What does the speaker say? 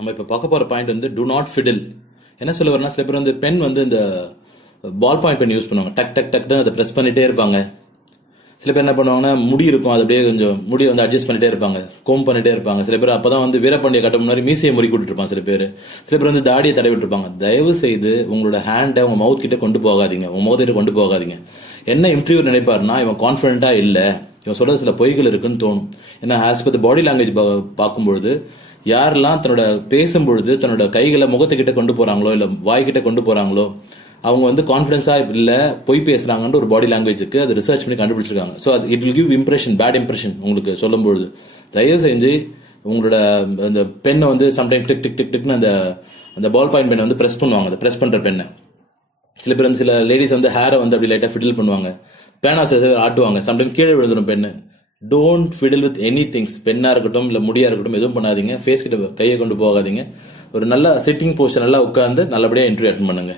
நம்ம இப்ப பார்க்க போற பாயிண்ட் வந்து டு நாட் ஃபிடில். என்ன சொல்ல வரனா, சில பேர் வந்து பென் வந்து இந்த பால் பாயிண்ட் பென் யூஸ் பண்ணுவாங்க. டக் டக் டக்னு அதை பிரஸ் பண்ணிட்டே இருப்பாங்க. சில பேர் என்ன பண்ணுவாங்கன்னா, முடி இருக்கும், அது அப்படியே கொஞ்சம் முடி வந்து அட்ஜஸ்ட் பண்ணிட்டே இருப்பாங்க, கோம் பண்ணிட்டே இருப்பாங்க. சில பேர் அப்பதான் வந்து வீரபாண்டிய கட்ட முன்னாடி மீசையை முறி கூட்டிட்டு இருப்பாங்க. சில பேர் வந்து தாடியை தடவி விட்டுருப்பாங்க. தயவு செய்து உங்களோட ஹேண்டை உங்க மவுத் கிட்ட கொண்டு போகாதீங்க, உங்க மவுத் கிட்ட கொண்டு போகாதீங்க. என்ன இன்டர்வியூ நினைப்பாருன்னா, இவன் கான்பிடண்டா இல்ல, இவன் சொல்றது சில பொய்கள் இருக்குன்னு தோணும். ஏன்னா ஆஸ் பர் பாடி லாங்குவேஜ் பார்க்கும்பொழுது யாரெல்லாம் தன்னோட பேசும்பொழுது தன்னோட கைகளை முகத்துக்கிட்ட கொண்டு போறாங்களோ இல்ல வாய்கிட்ட கொண்டு போறாங்களோ அவங்க வந்து கான்பிடன்ஸா இல்ல பொய் பேசுறாங்கன்னு ஒரு பாடி லாங்குவேஜுக்கு அது ரிசர்ச் பண்ணி கண்டுபிடிச்சிருக்காங்க. ஸோ அது it will give impression, bad impression உங்களுக்கு சொல்லும்பொழுது. தயவு செஞ்சு உங்களோட அந்த பெண்ணை வந்து சம்டைம் டிக் டிக் டிக் டிக்னு அந்த பால் பாயிண்ட் பெண்ணை வந்து பிரஸ் பண்ணுவாங்க. அந்த பிரஸ் பண்ற பெண்ணை சில பேர் வந்து சில லேடிஸ் வந்து ஹேரை வந்து அப்படி லைட்டா ஃபிடில் பண்ணுவாங்க, பேனா ஆட்டுவாங்க, சம்டைம் கீழே விழுந்துடும் பெண்ணு. Don't ஃபிடில் with any things. பெண்ணா இருக்கட்டும் இல்ல முடியா இருக்கட்டும், எதுவும் பண்ணாதீங்க. ஃபேஸ் கிட்ட கையை கொண்டு போகாதீங்க. ஒரு நல்ல சிட்டிங் போஸ்டர் நல்லா உட்கார்ந்து நல்லபடியா இன்டர்வியூ அட்டெண்ட் பண்ணுங்க.